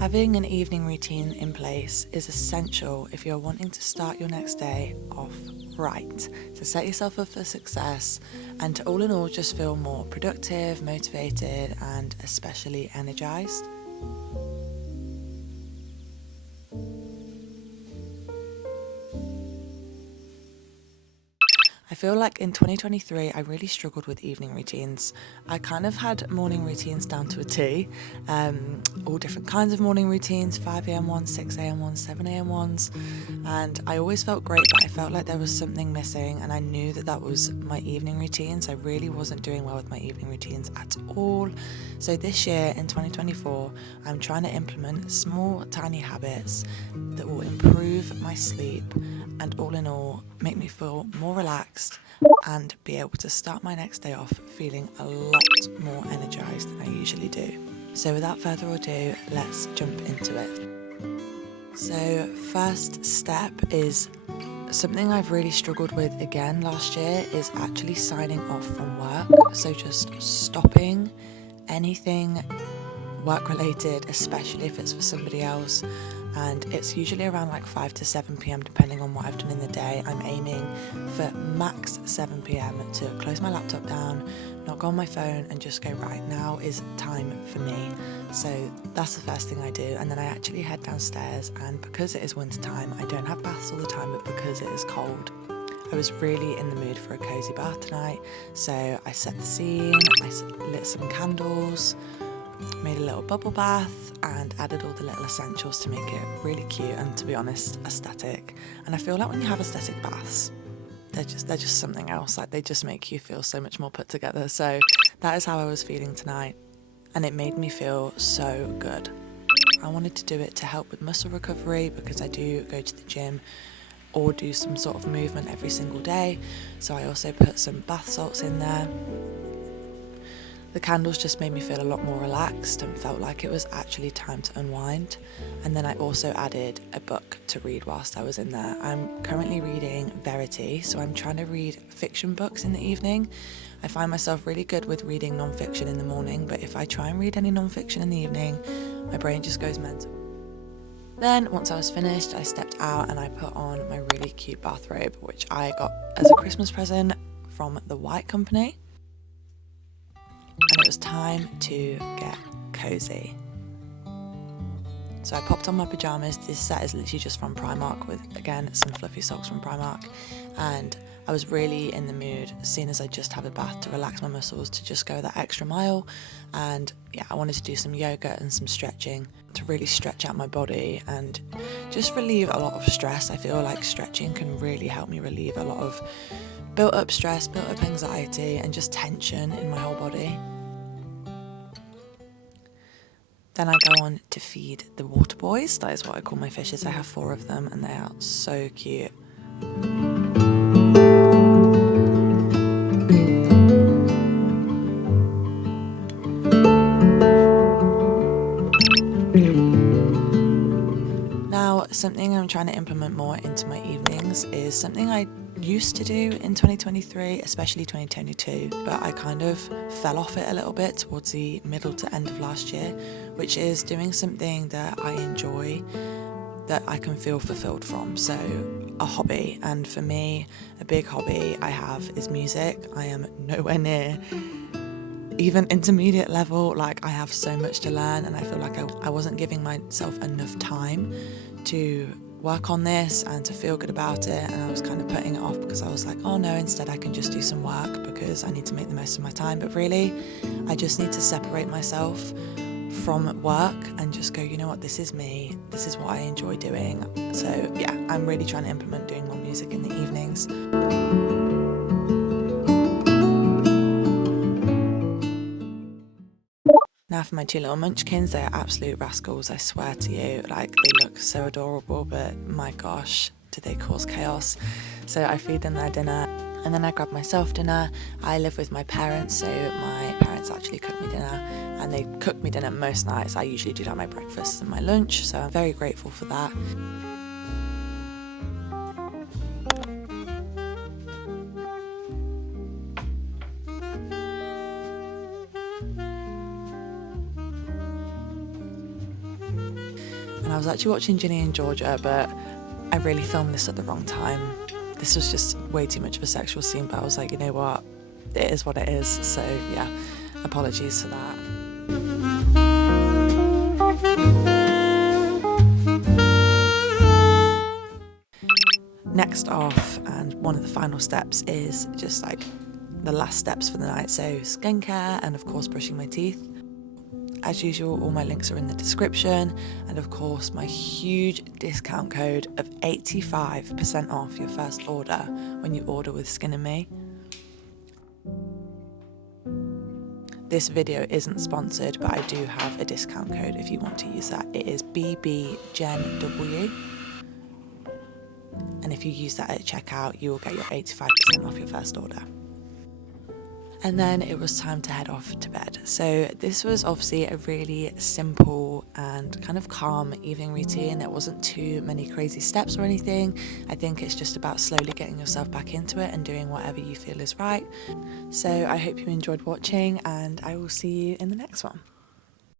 Having an evening routine in place is essential if you're wanting to start your next day off right, to set yourself up for success and to all in all just feel more productive, motivated and especially energized. I feel like in 2023 I really struggled with evening routines. I kind of had morning routines down to a T, all different kinds of morning routines, 5am ones, 6am ones, 7am ones, and I always felt great, but I felt like there was something missing, and I knew that that was my evening routines. I really wasn't doing well with my evening routines at all. So this year in 2024 I'm trying to implement small tiny habits that will improve my sleep and all in all make me feel more relaxed and be able to start my next day off feeling a lot more energized than I usually do. So without further ado, let's jump into it. So first step is something I've really struggled with again last year is actually signing off from work. So just stopping anything work related, especially if it's for somebody else, and it's usually around like 5 to 7 p.m. depending on what I've done in the day. I'm aiming for max 7 p.m. to close my laptop down, not go on my phone and just go, right, now is time for me. So that's the first thing I do, and then I actually head downstairs, and because it is winter time I don't have baths all the time, but because it is cold I was really in the mood for a cozy bath tonight, so I set the scene, I lit some candles, made a little bubble bath and added all the little essentials to make it really cute and, to be honest, aesthetic. And I feel like when you have aesthetic baths, they're just something else. Like, they just make you feel so much more put together. So that is how I was feeling tonight, and it made me feel so good. I wanted to do it to help with muscle recovery because I do go to the gym or do some sort of movement every single day, so I also put some bath salts in there. The candles just made me feel a lot more relaxed and felt like it was actually time to unwind. And then I also added a book to read whilst I was in there. I'm currently reading Verity, so I'm trying to read fiction books in the evening. I find myself really good with reading non-fiction in the morning, but if I try and read any non-fiction in the evening, my brain just goes mental. Then once I was finished, I stepped out and I put on my really cute bathrobe, which I got as a Christmas present from the White Company. And it was time to get cozy. So I popped on my pyjamas. This set is literally just from Primark with, again, some fluffy socks from Primark. And I was really in the mood, seeing as I just had a bath, to relax my muscles, to just go that extra mile. And yeah, I wanted to do some yoga and some stretching to really stretch out my body and just relieve a lot of stress. I feel like stretching can really help me relieve a lot of built up stress, built up anxiety and just tension in my whole body. Then I go on to feed the water boys. That is what I call my fishes. I have 4 of them and they are so cute. Now, something I'm trying to implement more into my evenings is something I used to do in 2023, especially 2022, but I kind of fell off it a little bit towards the middle to end of last year, which is doing something that I enjoy, that I can feel fulfilled from. So a hobby, and for me, a big hobby I have is music. I am nowhere near even intermediate level. Like, I have so much to learn, and I feel like I wasn't giving myself enough time to work on this and to feel good about it, and I was kind of putting it off because I was like, oh no, instead I can just do some work because I need to make the most of my time. But really, I just need to separate myself from work and just go, you know what, this is me, this is what I enjoy doing. So yeah, I'm really trying to implement doing more music in the evenings. Now for my 2 little munchkins, they are absolute rascals, I swear to you. Like, they look so adorable, but my gosh, do they cause chaos. So I feed them their dinner, and then I grab myself dinner. I live with my parents, so my parents actually cook me dinner, and they cook me dinner most nights. I usually do like my breakfast and my lunch, so I'm very grateful for that. And I was actually watching Ginny and Georgia, but I really filmed this at the wrong time. This was just way too much of a sexual scene, but I was like, you know what, it is what it is. So yeah, apologies for that. Next off, and one of the final steps, is just like the last steps for the night. So skincare and of course brushing my teeth. As usual, all my links are in the description, and of course my huge discount code of 85% off your first order when you order with Skin and Me. This video isn't sponsored, but I do have a discount code if you want to use that. It is BBGenW, and if you use that at checkout, you will get your 85% off your first order. And then it was time to head off to bed. So this was obviously a really simple and kind of calm evening routine. There wasn't too many crazy steps or anything. I think it's just about slowly getting yourself back into it and doing whatever you feel is right. So I hope you enjoyed watching, and I will see you in the next one.